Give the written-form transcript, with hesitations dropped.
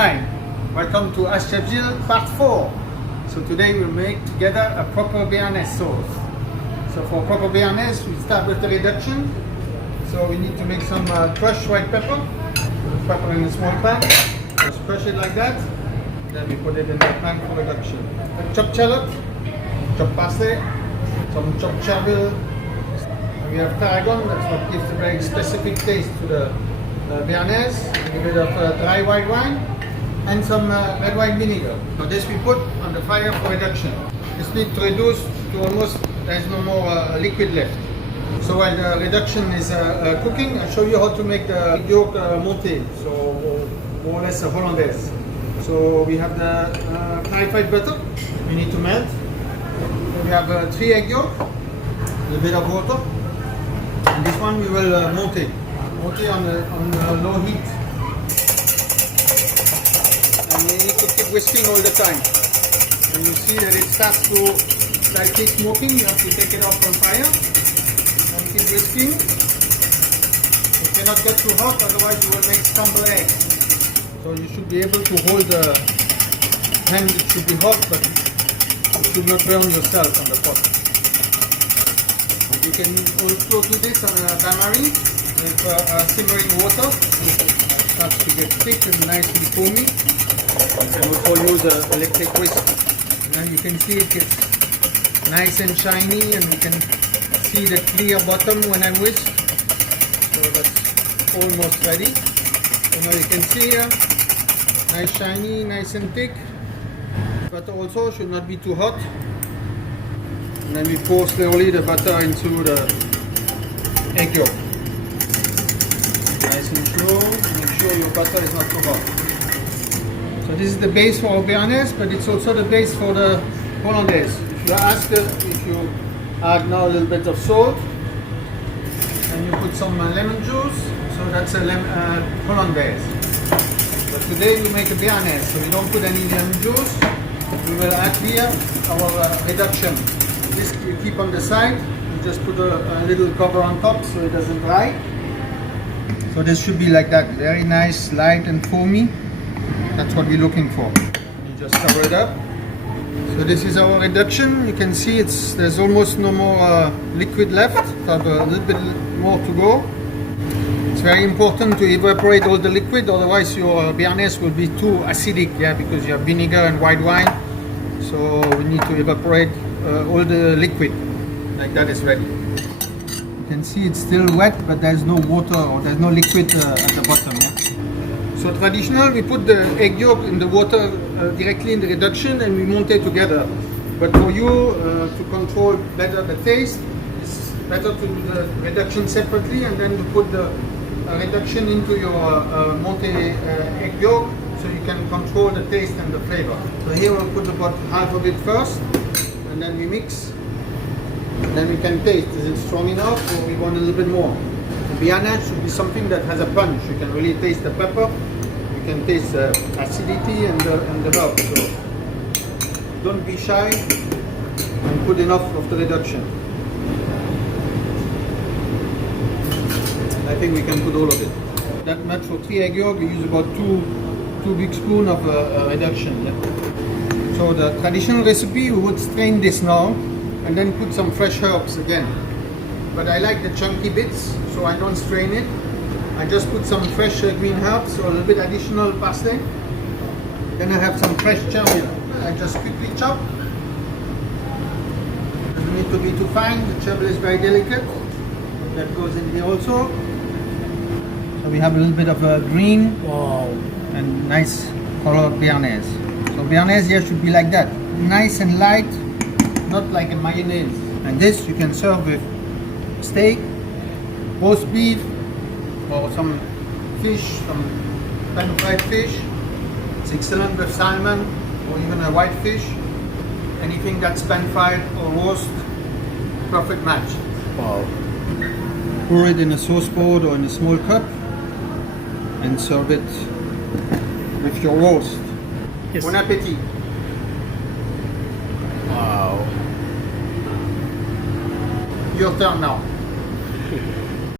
Hi, welcome to Ask Chef Gilles part 4. So today we'll make together a proper Bearnaise sauce. So for proper Bearnaise, we start with the reduction. So we need to make some crushed white pepper. Pepper in a small pan. Just crush it like that. Then we put it in the pan for reduction. A chopped shallot, chopped parsley, some chopped chervil. We have tarragon, that's what gives a very specific taste to the Bearnaise. A bit of dry white wine and some red wine vinegar. So this we put on the fire for reduction. This needs to reduce to almost, there's no more liquid left. So while the reduction is cooking, I'll show you how to make the yolk monté, so more or less a hollandaise. So we have the clarified butter, we need to melt. Then we have 3 egg yolk, a little bit of water. And this one we will monté on low heat. And we need to keep whisking all the time. When you see that it starts to slightly smoking, you have to take it off from fire and keep whisking. It cannot get too hot, otherwise you will make scrambled eggs. So you should be able to hold the pan. It should be hot, but you should not burn yourself on the pot. You can also do this on a bain-marie with simmering water. It starts to get thick and nicely foamy. You can also use an electric whisk. And you can see it gets nice and shiny, and you can see the clear bottom when I whisk. So that's almost ready. So now you can see here, nice shiny, nice and thick. But also should not be too hot. And then we pour slowly the butter into the egg yolk. Nice and slow. Make sure your butter is not too hot. So this is the base for our Bearnaise, but it's also the base for the hollandaise. If you add now a little bit of salt, and you put some lemon juice, so that's a hollandaise. But today we make a Bearnaise, so we don't put any lemon juice. We will add here our reduction. This you keep on the side. You just put a little cover on top so it doesn't dry. So this should be like that, very nice, light and foamy. That's what we're looking for. You just cover it up. So this is our reduction. You can see there's almost no more liquid left. We have a little bit more to go. It's very important to evaporate all the liquid, otherwise your Bearnaise will be too acidic, because you have vinegar and white wine. So we need to evaporate all the liquid. Like that is ready. You can see it's still wet, but there's no water or there's no liquid at the bottom. So traditional, we put the egg yolk in the water directly in the reduction and we monte together. But for you to control better the taste, it's better to do the reduction separately and then to put the reduction into your monte egg yolk, so you can control the taste and the flavor. So here we'll put about half of it first, and then we mix. And then we can taste, is it strong enough or we want a little bit more. The Bearnaise should be something that has a punch. You can really taste the pepper, you can taste the acidity and the herb. So don't be shy and put enough of the reduction. I think we can put all of it. That much for 3 egg yolk, we use about 2 big spoons of reduction. So the traditional recipe, we would strain this now and then put some fresh herbs again. But I like the chunky bits, so I don't strain it. I just put some fresh green herbs, so a little bit additional parsley. Then I have some fresh chervil. I just quickly chop. Doesn't need to be too fine. The chervil is very delicate. That goes in here also. So we have a little bit of green and nice colored Bearnaise. So Bearnaise here should be like that, nice and light, not like a mayonnaise. And this you can serve with steak, roast beef, or some fish, some pan-fried fish. It's excellent with salmon or even a white fish. Anything that's pan-fried or roast, perfect match. Wow. Pour it in a sauce bowl or in a small cup and serve it with your roast. Yes. Bon appétit. Wow. Your turn now.